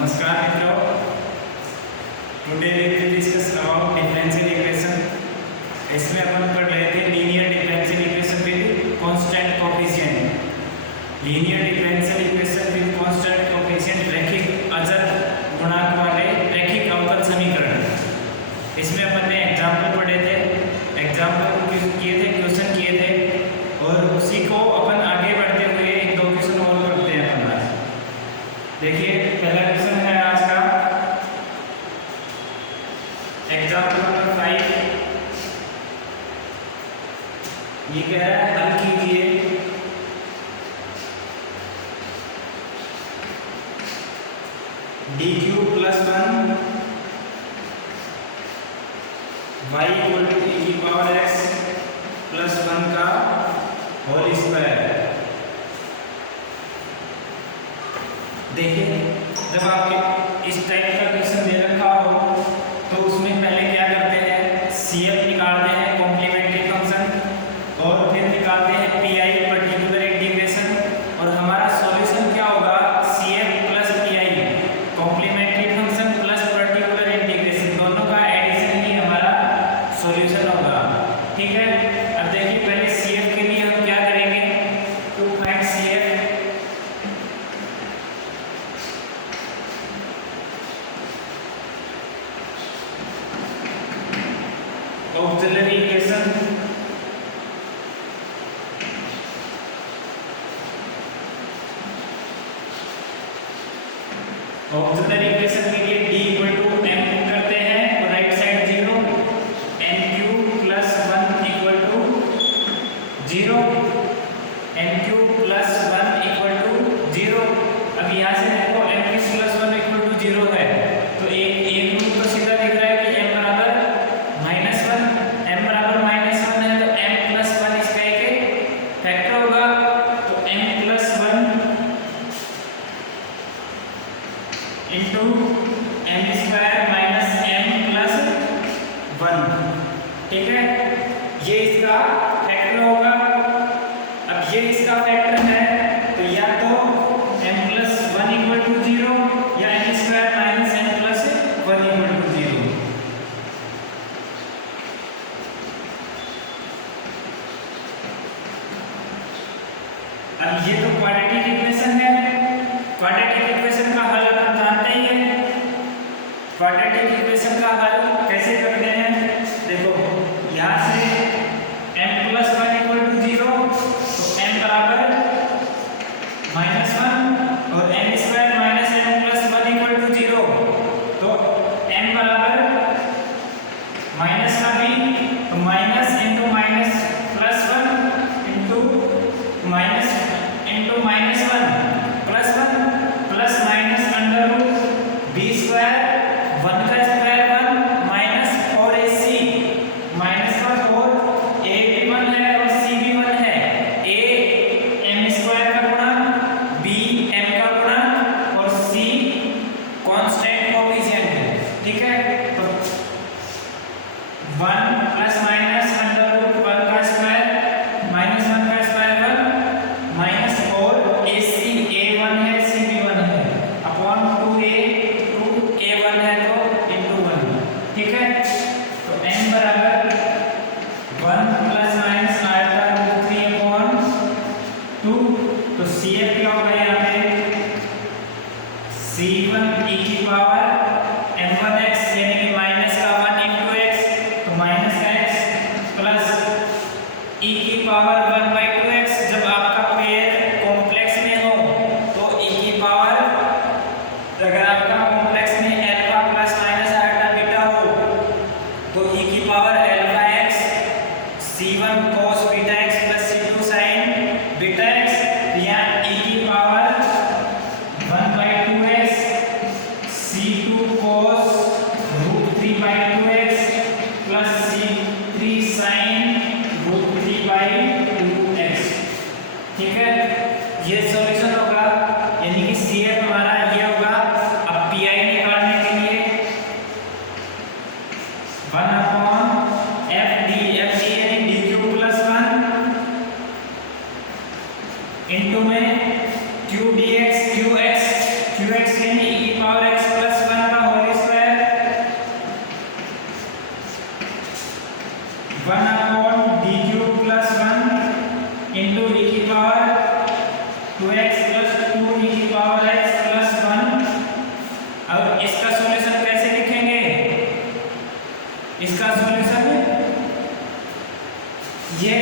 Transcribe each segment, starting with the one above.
नमस्कार मित्रों, today we will discuss about differential equation. इसमें अपन पढ़ रहे थे linear differential equation with constant coefficient. Linear differential equation with constant coefficient रैखिक अचर गुणांक वाले रैखिक अवकल समीकरण। इसमें अपन ने एग्जांपल पढ़े थे, एग्जांपल किए थे, क्वेश्चन किए थे, और उसी को अपन आगे बढ़ते हुए एक दो क्वेश्चन और करते हैं अपन आज। देखिए पहला क्वेश्चन है आज का एग्जांपल नंबर 5। ये कह रहा है हल कीजिए dq + 1 y = e⁻x + 1 का होल स्क्वायर। देखिए जब आपके इस टाइप का क्वेश्चन दे रखा हो तो उसमें पहले क्या करते हैं, CF निकालते हैं कॉम्प्लीमेंट्री फंक्शन, और फिर निकालते हैं PI पर्टिकुलर इंटीग्रेशन, और हमारा सॉल्यूशन क्या होगा, CF + PI complementary function plus particular integration, दोनों का एडिशन ही हमारा सॉल्यूशन होगा। ठीक है, अब देखिए पहले CF के लिए हम क्या करेंगे, to find CF auxiliary equation. Auxiliary equation के लिए d = m करते हैं, राइट साइड 0, n³ + 1 = 0, n³ + 1 = 0। अब यहाँ से देखो n³ + 1 = 0 है, तो एक रूट तो सीधा दिख रहा है कि m बराबर -1, m बराबर -1 है, तो m + 1 इसका एक फैक्टर होगा, तो m + 1 इंटू m² - m + 1। ठीक है, ये इसका फैक्टर होगा। अब ये इसका फैक्टर है, तो या तो m + 1 = 0 या m² - m + 1 = 0। अब ये तो क्वाड्रेटिक इक्वेशन है। क्वाड्रेटिक इक्वेशन का हल अपन जानते ही हैं। क्वाड्रेटिक इक्वेशन का हल कैसे करते हैं, देखो यहाँ से m + 1 = 0, तो m बराबर -1, और m² - m + 1 = 0, तो m बराबर माइनस का भी, तो minus into minus +1 into minus into -1 +1 plus minus under root b² 1 का स्क्वायर 1 माइनस 4ac माइनस का 4, a भी 1 है और c भी 1 है, a m² का गुणा, b m का गुणा, और c कांस्टेंट कोएफिशिएंट है। ठीक है, तो 1 + माइनस अंडर रूट 1 का स्क्वायर माइनस 1 का स्क्वायर 1 माइनस 4ac, a1 है c भी 1 है, अपॉन 2a 2a1 है तो इंटू 1। ठीक है, तो m बराबर 1 + माइनस आयता रूट 3/2, तो CF क्या होगा यहाँ पे, c1 e⁻m1x यानी कि माइनस का 1 इंटू x, तो माइनस का x प्लस e⁻1/2x। जब आपका पेयर कॉम्प्लेक्स में हो तो अगर आपका कॉम्प्लेक्स में alpha plus minus eta beta हो तो e⁻α(x) c1 cos βx + c2 sin βx, या e⁻1/2x c2 cos 2x plus 2 e की पावर x प्लस 1। अब इसका सॉल्यूशन कैसे लिखेंगे? इसका सॉल्यूशन ये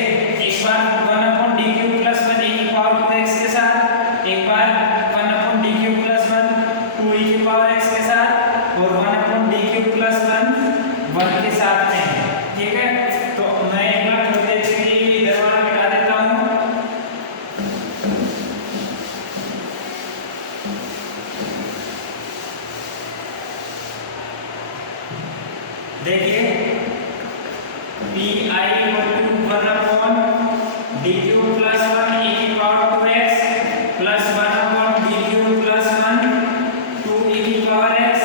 एक बार 1 डी क्यूब प्लस 1 e की पावर 2x के साथ, एक बार 1 डी क्यूब प्लस 1 2 e की पावर x के साथ, और 1 डी क्यूब प्लस 1 के साथ में। ठीक है, तो मैं एक बार थोड़ी देर के लिए इधर वाला मिटा देता हूँ। देखिए P I equal to 1 D cube plus 1 e की power 2x plus 1 D cube plus 1 2 e की power x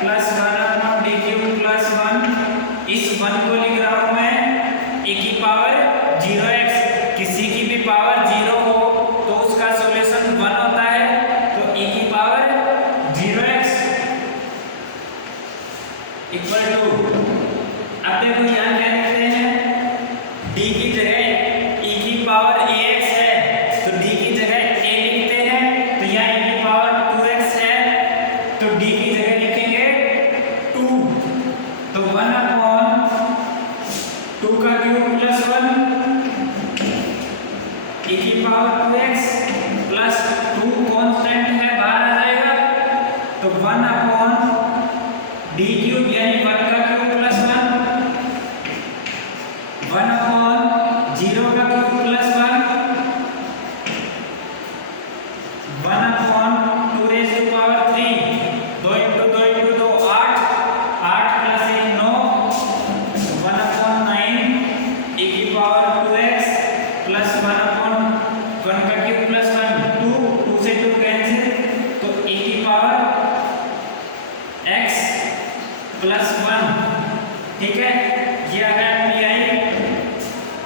plus 1 D cube plus 1। इस 1 को लिख रहा हूं मैं e की पावर 0x। किसी की भी पावर 0 हो तो उसका सॉल्यूशन 1 होता है, तो e की पावर 0x इक्वल टू, अब देखो यहाँ क्या लिखते हैं, d की जगह e की पावर ax है तो d की जगह a लिखते हैं, तो यहाँ e की पावर 2x है तो d की जगह लिखेंगे 2, तो 1 अपॉन 2 का क्यूब प्लस 1 e की पावर 2x प्लस 2 कांस्टेंट है बाहर आ जाएगा, तो 1 अपॉन d क्यूब यानी 1 का क्यूब प्लस 1 अपॉन 0 का cube plus 1 upon 2 raise to power 3, 2 into 2 into 2 8, 8 plus 1 9, 1 upon 9 e की पावर 2x प्लस 1 अपॉन 1 का क्यूब प्लस 1 2, 2 से 2 कैंसिल, तो e की पावर x प्लस 1। ठीक है, ये आ गया पी आई।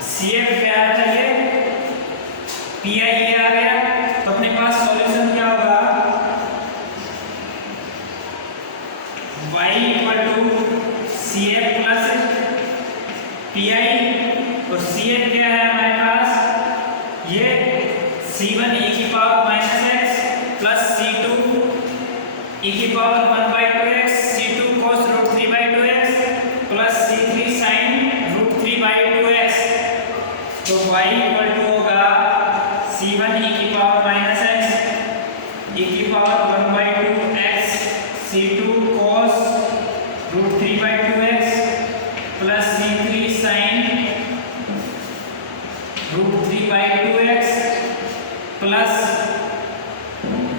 सी एफ क्या आ चाहिए? पी आई ये आ गया, तो अपने पास सॉल्यूशन क्या होगा? y equal to C F plus P I, और सी एफ क्या है हमारे पास? ये c1 e की power minus x plus c2 e की power 1/2x, c2 cos root 3/2x plus c3 sin root 3/2x। तो y इक्वल टू होगा c1 e की पावर माइनस x e की power 1/2x c2 cos root 3/2x plus c3 sin root 3/2x plus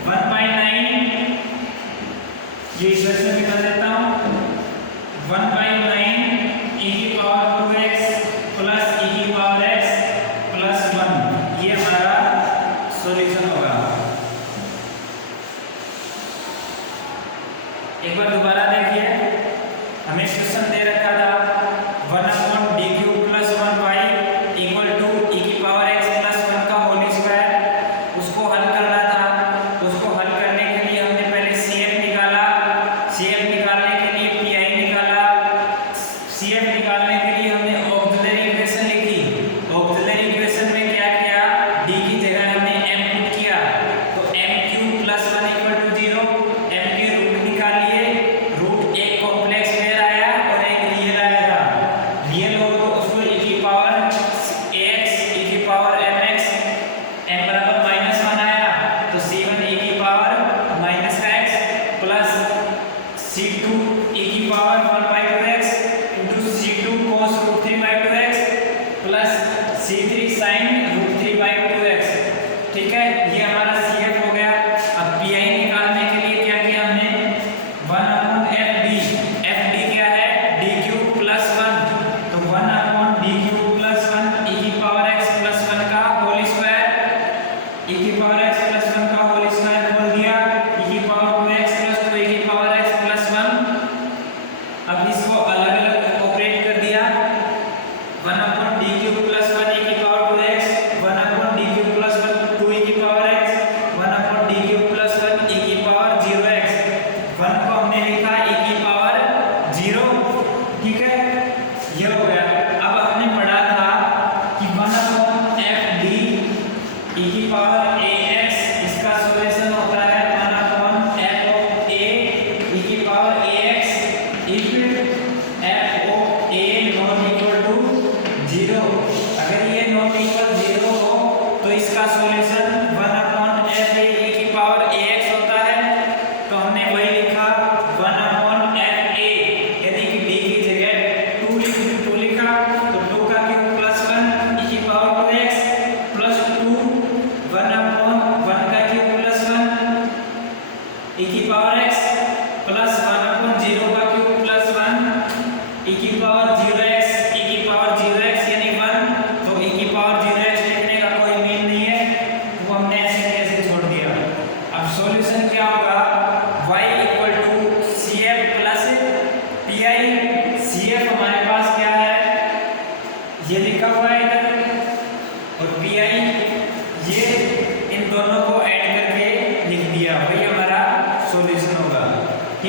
1/9, ये इधर से निकाल देता हूँ, 1/9 e की पावर 2x प्लस e की पावर x प्लस 1, ये हमारा सॉल्यूशन होगा। एक बार दोबारा देखिए, हमें क्वेश्चन दे रखा था 1 upon D cube plus 1y equal to e की पावर x प्लस 1 का होल स्क्वायर, उसको हल करना था। उसको हल करने के लिए हमने पहले CF निकाला, CF निकालने के लिए PI निकाला, CF निकालने के लिए हमने ऑक्सिलरी इक्वेशन लिखी। ऑक्सिलरी इक्वेशन में क्या किया? d की जगह हमने m पुट किया, तो m cube plus 1 equal to 0, m के रूट निकाल लिए, रूट एक कॉम्प्लेक्स पेयर आया और एक रियल आएगा,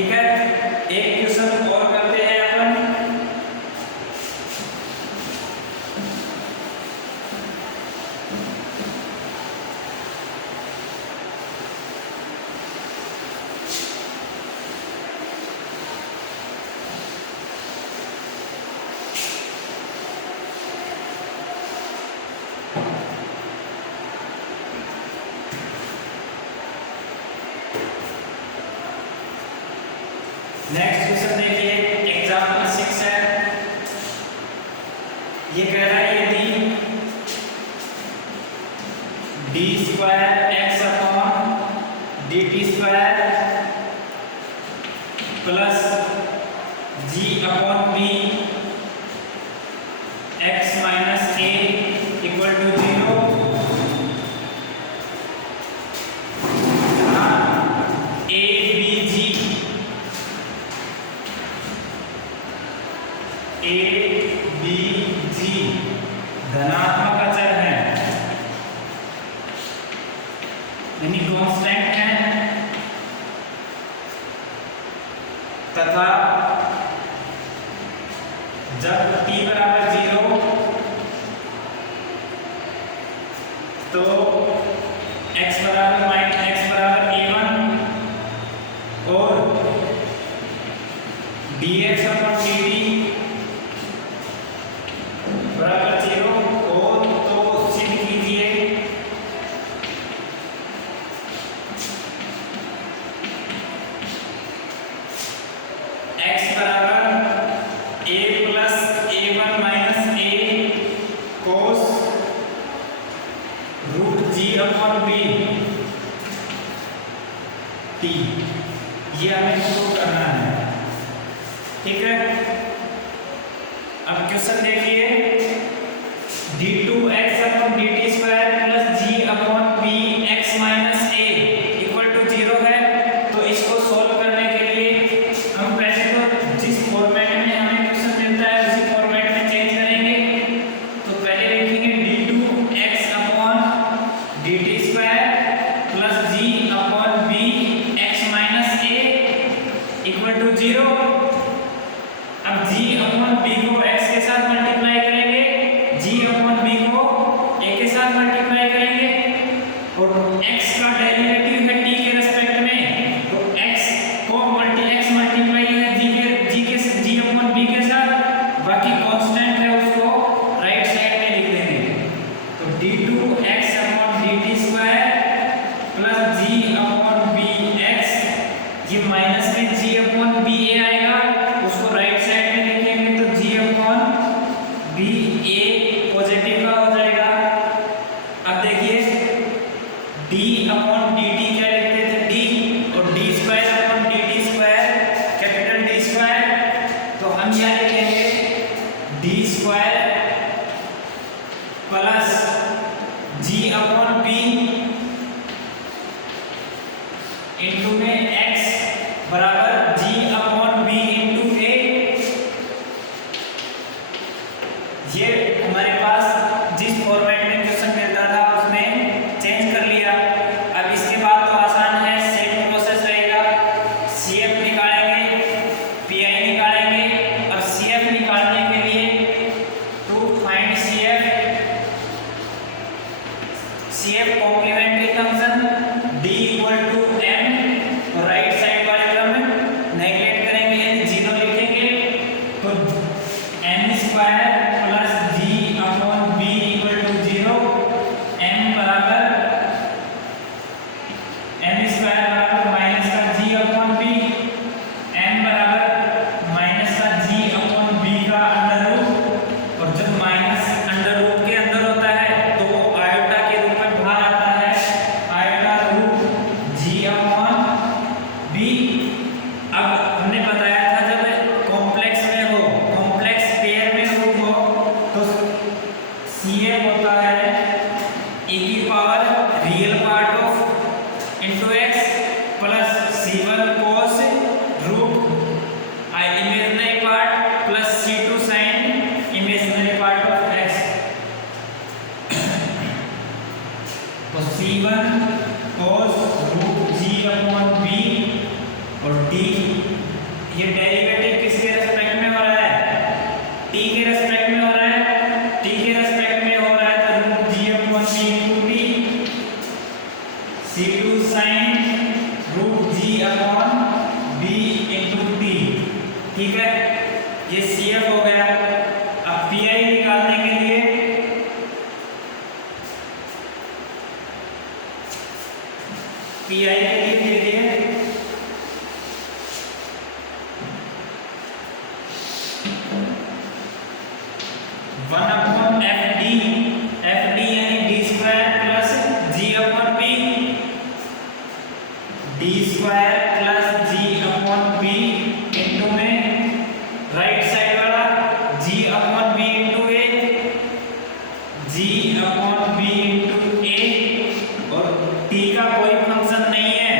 ठीक है, एक क्वेश्चन और करते हैं अपन। नेक्स्ट क्वेश्चन देखिए, एग्जांपल 6 है। ये कह रहा है यदि d square x upon dt square plus g upon b x minus a equal to 0, a b g धनात्मक अचर है, यानी कांस्टेंट है, तथा जब t बराबर 0 तो x बराबर a1 और dx अपॉन dt बराबर 0 हो तो सिद्ध कीजिए x बराबर a plus a1 minus a cos root g upon b t, ये हमें प्रूव करना है। ठीक है, अब क्वेश्चन देखिए, d2x upon dt square plus g upon b x minus a equal to 0 है। तो इसको सोल्व करने के लिए हम पहले तो जिस फॉर्मेट में हमें क्वेश्चन मिलता है उसी फॉर्मेट में चेंज करेंगे। तो पहले लिखेंगे d2x upon dt square plus g upon b x minus a equal to 0। अब g अपॉन b को x के साथ मल्टीप्लाई करेंगे, g अपॉन b को a के साथ मल्टीप्लाई करेंगे, और x का डेरिवेटिव है t के रेस्पेक्ट में, तो x मल्टीप्लाई है g अपॉन b के साथ, बाकी कांस्टेंट है उसको राइट साइड में लिख देंगे। तो d2x upon dt square plus g upon bx, ये माइनस में g अपॉन ba आएगा, उसको राइट साइड में लिखेंगे तो g अपॉन ba पॉजिटिव का हो जाएगा। अब देखिए d अपॉन dt क्या लिखते थे, d, और d square upon dt square capital D square, तो हम क्या लिखेंगे d square plus g upon b into में x बराबर g upon b into a। ये हमारे पास जिस फॉर्मेट में क्वेश्चन मिलता था उसमें चेंज कर लिया। अब इसके बाद तो आसान है, सेम प्रोसेस रहेगा, CF निकालेंगे, PI निकालेंगे। अब CF निकालने के लिए to find CF complementary function d equal to m, right side वाले टर्म में नेगलेक्ट करेंगे, यानी 0 लिखेंगे, तो m square plus g upon b equal to 0, m square बराबर माइनस का g अपॉन b, m बराबर माइनस का g अपॉन b का अंडर रूट, और जब माइनस अंडर रूट के अंदर होता है तो वो आयोटा के रूप में बाहर आता है, iota root g upon b। अब हमने बताया था जब कॉम्प्लेक्स में हो, कॉम्प्लेक्स पेयर में रूट हो, तो CF होता है e की power real part of into x plus c1 cos root imaginary part plus c2 sin imaginary part of x। तो c1 cos root g upon b और d sin root G upon B into T. ठीक है, ये CF हो गया। अब PI निकालने के लिए PI के लिए 1 अपॉन FD यानी D square plus G upon P, D square plus G upon P into में राइट साइड वाला G upon B into A, G upon B into A, और T का कोई फंक्शन नहीं है,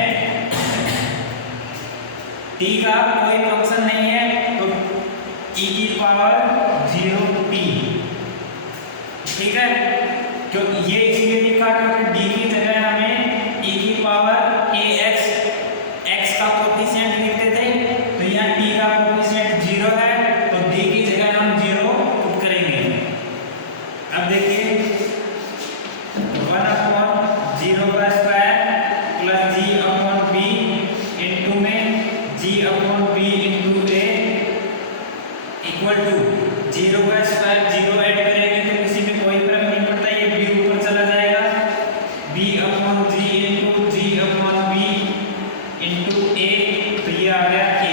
T का कोई फंक्शन नहीं है, तो e की पावर 0t। ठीक है, तो ये इसलिए लिखा क्योंकि d की जगह हमें e की पावर ax x का कोएफिशिएंट लिखते थे, तो यहाँ t का कोएफिशिएंट 0 है, तो d की जगह हम 0 पुट करेंगे। अब देखिए 1 अपॉन 0 का square plus g upon b into में g upon b into a equal to 0 का स्क्वायर 0 ऐड करेंगे तो किसी में कोई फर्क नहीं पड़ता, ये b ऊपर चला जाएगा, b upon g into g upon b into a, तो ये आ गया a,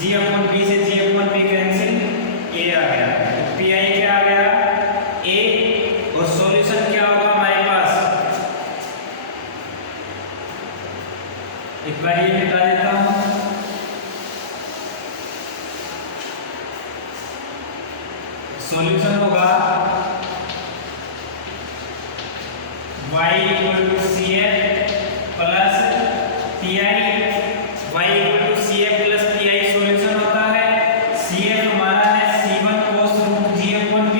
g अपॉन b से g upon b cancel, a आ गया, तो pi क्या आ गया a, और सॉल्यूशन क्या होगा हमारे पास, एक बार ये मिटा देता हूँ। सॉल्यूशन होगा y equal to CF plus PI, y equal to CF plus PI solution होता है। CF हमारा है C1 cos root G upon B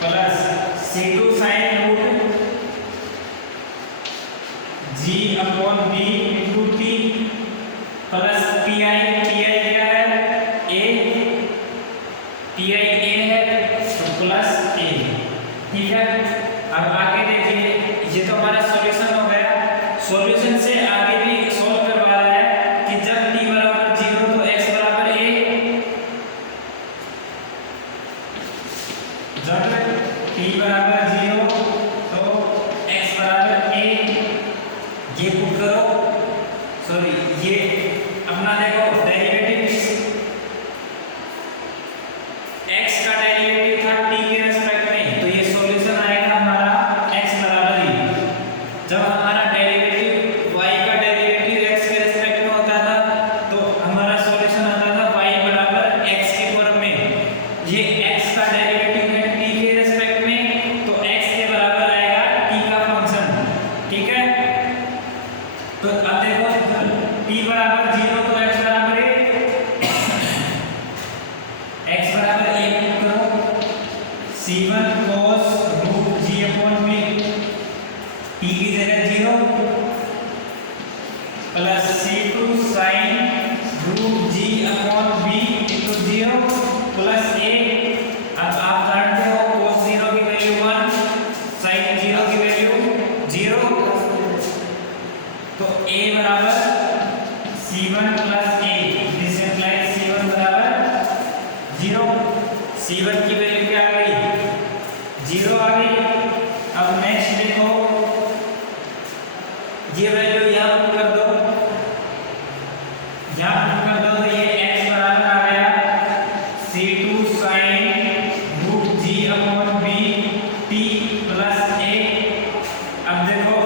plus C2 sin root G upon B into T plus PI क्या है A, PI A है तो plus A। ठीक है, अब आगे देखिए, ये तो हमारा सॉल्यूशन हो गया। सॉल्यूशन से आगे भी सॉल्व करवा रहा है कि जब t बराबर 0 तो x बराबर a, जब t बराबर 0 तो x बराबर a, ये पुट करो, सॉरी ये अपना देखो डेरिवेटिव, x का डेरिवेटिव था t के रेस्पेक्ट में, तो ये सॉल्यूशन आएगा हमारा x बराबर ही। जब हमारा डेरिवेटिव y का डेरिवेटिव x के रेस्पेक्ट में होता था तो हमारा सॉल्यूशन आता था y बराबर x के फॉर्म में। ये x का डेरिवेटिव है t के रेस्पेक्ट में, तो x के बराबर आएगा t का फंक्शन। ठीक है, तो अब देखो t बराबर 0 तो x बराबर a, x बराबर a पुट करो, C1 cos root G upon B, t की जगह 0 plus C2 sin root G upon B into 0 plus a। अब आप जानते हो cos 0 की वैल्यू 1, sin 0 की वैल्यू 0, तो a बराबर C1 plus a, this implies C1 बराबर 0। C1 की वैल्यू क्या आ गई 0 आ गई। अब नेक्स्ट देखो, ये वैल्यू यहाँ पुट कर दो, यहाँ पुट कर दो, तो ये x बराबर आ गया C2 sin root G upon B t plus a। अब देखो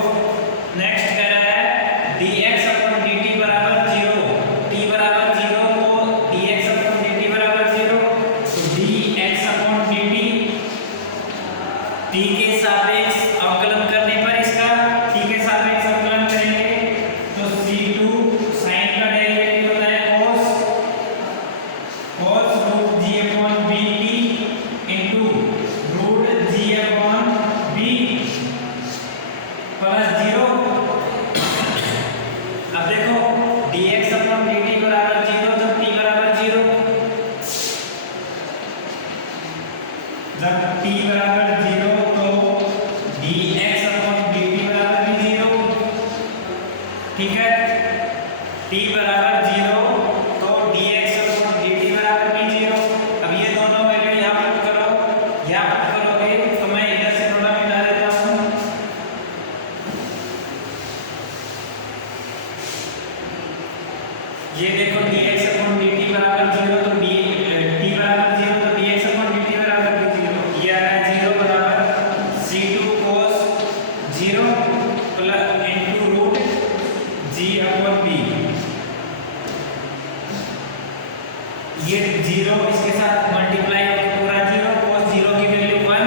नेक्स्ट कह रहा है dx अपॉन dt बराबर 0, t बराबर 0 तो dx अपॉन dt बराबर 0, तो dx अपॉन dt t के सापेक्ष अवकलन करने पर इसका t के सापेक्ष अवकलन करेंगे 0 plus into root G upon B, ये 0 इसके साथ मल्टीप्लाई होकर पूरा 0, cos 0 की वैल्यू 1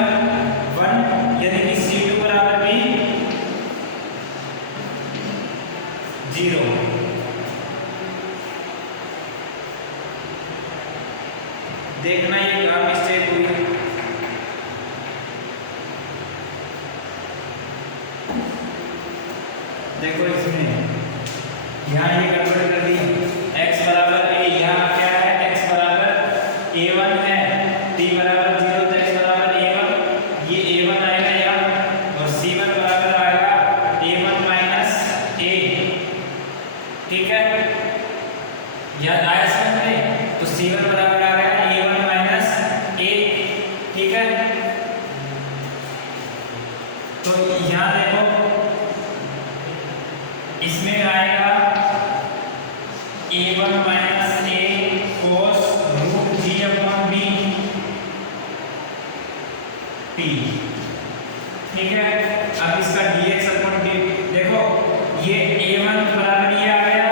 यानी कि C2 बराबर भी 0। देखना ये कहाँ मिस्टेक हुई। देखो इसमें यहाँ ये गड़बड़ कर दी, x बराबर a, यहाँ क्या है x बराबर a1 है, t बराबर 0 तो x बराबर a1, ये a1 आएगा यहाँ और c1 बराबर आएगा a1 माइनस a, ठीक है, याद आया समझ में? तो c1 बराबर आ गया a1 माइनस a, ठीक है। तो यहाँ देखो इसमें आएगा a1 minus a cos root g upon b p, ठीक है। अब इसका dx अपॉन dt देखो, ये a1 बराबर ये आ गया,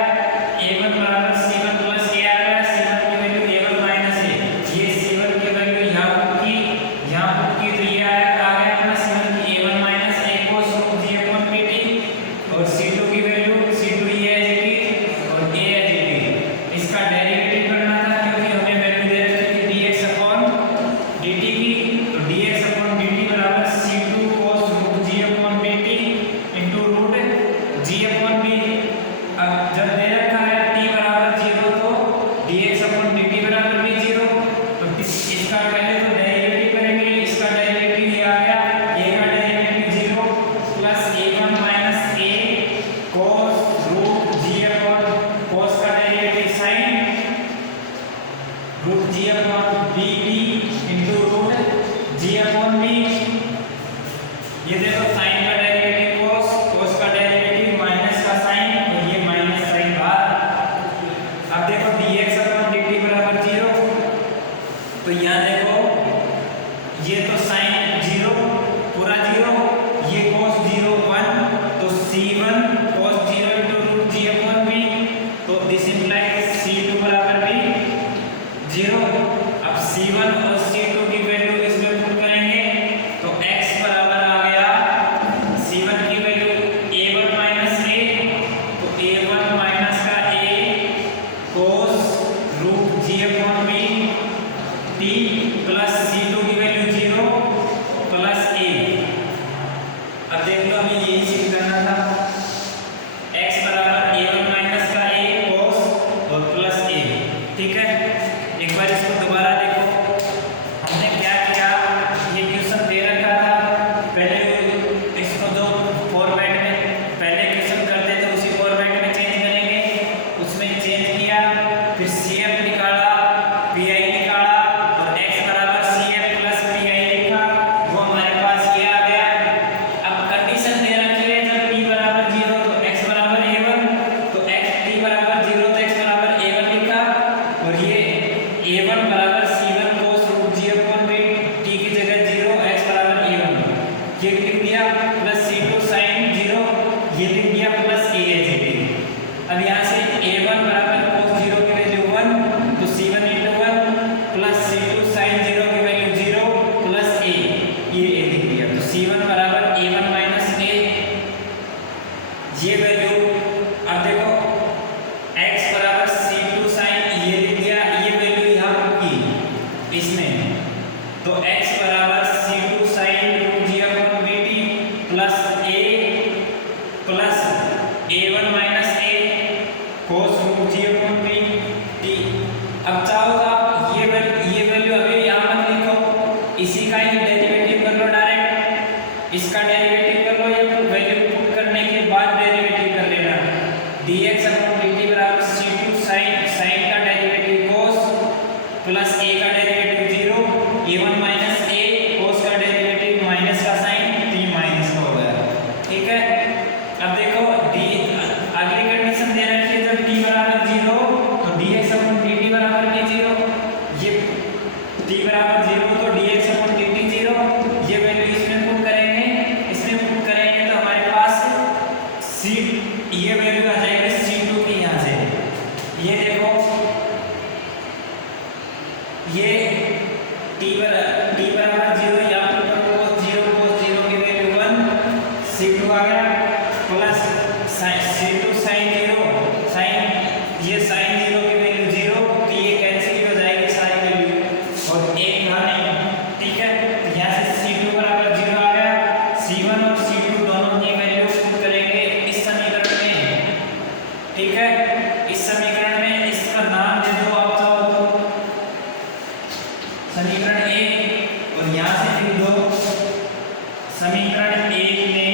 a1 बराबर c1 प्लस a आ गया, c1 की वैल्यू a1 माइनस a, ये c1 की वैल्यू यहाँ पुट की तो ये आ गया अपना c1 की a1 minus a cos root g upon pt और c2 की वैल्यू c2 ये है gt और a है gt। इसका डेरिवेटिव करना था क्योंकि हमें वैल्यू दे रखी थी dx अपॉन dt की, तो dx अपॉन dt बराबर c2 cos root g upon pt into root g upon b। अब जब दे रखा है t बराबर 0 तो dx अपॉन dt बराबर भी 0, तो इसका पहले तो डेरिवेटिव करेंगे, इसका डेरिवेटिव ये आ गया, a का derivative 0 plus a1 minus a cos root g upon cos का derivative sin root g upon bt into root g upon b। ये देखो sin का डेरिवेटिव cos, cos का डेरिवेटिव माइनस का sin और ये माइनस sin बाहर। अब देखो dx अपॉन dt बराबर 0, तो यहाँ देखो ये तो sin 0 पूरा 0, ये cos 0 1, तो c1 cos 0 into root g upon b, तो दिस इंप्लाइज c2 बराबर भी 0। अब c1 और c2 की वैल्यू इसमें पुट करेंगे तो x बराबर आ गया c1 की वैल्यू a1 माइनस a, तो a1 माइनस का a cos root g upon b t plus c2 की वैल्यू 0 प्लस a। अब देख लो हमें यही चीज करना था, x बराबर a1 माइनस का a cos और प्लस a, ठीक है। एक बार इसको दोबारा देखो, हमने क्या किया, ये क्वेश्चन दे रखा था, पहले इसको जो फॉर्मेट में पहले क्वेश्चन करते थे उसी फॉर्मेट में चेंज करेंगे, उसमें चेंज किया, फिर CF निकाला, PI निकाला और x बराबर CF प्लस PI लिखा, वो हमारे पास ये आ गया। अब कंडीशन दे रखी है जब t बराबर 0 तो x बराबर a1, तो t बराबर 0 तो x बराबर a1 लिखा और ये a1 बराबर c1 cos root g upon b, t की जगह 0, x बराबर a1 ये लिख दिया, प्लस c2 sin 0 ये लिख दिया, प्लस a है gt। अब यहाँ से a1 बराबर cos 0 की वैल्यू 1, तो c1 into 1 plus c2 sin 0 की वैल्यू 0 प्लस a, ये a लिख दिया, तो c1 बराबर a1 माइनस a, ये वैल्यू। अब देखो x बराबर c2 sin ये लिख दिया, ये वैल्यू यहाँ की इसमें, तो x बराबर c2 sin root g upon bt plus a plus a1 minus a cos root g upon bt। अब चाहो तो ये वैल्यू अभी यहाँ मत लिखो, इसी का ही डेरिवेटिव कर लो डायरेक्ट, इसका डेरिवेटिव कर लो, या वैल्यू पुट करने के बाद डेरिवेटिव कर लेना। dx अपॉन dt बराबर c2 sin का डेरिवेटिव cos प्लस a का derivative 0, a1 minus a cos का डेरिवेटिव माइनस का sin, t माइनस का हो गया, ठीक है। अब देखो अगली कंडीशन दे रखी है जब t बराबर 0 तो dx अपॉन dt बराबर भी 0, ये t बराबर 0 तो dx अपॉन dt 0, ये वैल्यू इसमें पुट करेंगे, इसमें पुट करेंगे तो हमारे आ गया प्लस C2 sin 0 sin ये sin 0 की वैल्यू 0 तो ये कैंसिल हो जाएगी सारी वैल्यू और एक यहाँ नहीं, ठीक है। तो यहाँ से C2 बराबर 0 आ गया। C1 और C2 दोनों की वैल्यू पुट करेंगे इस समीकरण में, ठीक है। इस समीकरण में इसका नाम दे दो आप चाहो तो समीकरण 1 और यहाँ से लिख दो समीकरण 1 में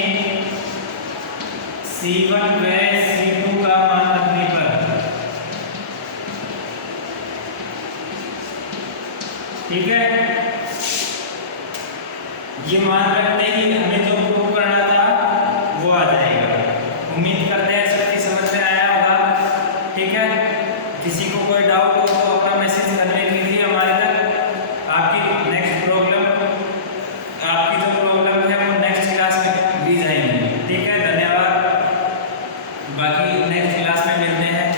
C1 व C2 का मान रखने पर, ठीक है। ये मान रखते ही हमें जो प्रूव करना था वो आ जाएगा। उम्मीद करते हैं इसमें समझ में आया होगा, ठीक है। किसी को कोई डाउट हो तो अपना मैसेज कन्वे कीजिए हमारे तक। आपकी नेक्स्ट प्रॉब्लम, आपकी जो प्रॉब्लम है वो नेक्स्ट क्लास में दी जाएगी, ठीक है। धन्यवाद, बाकी नेक्स्ट क्लास में मिलते हैं।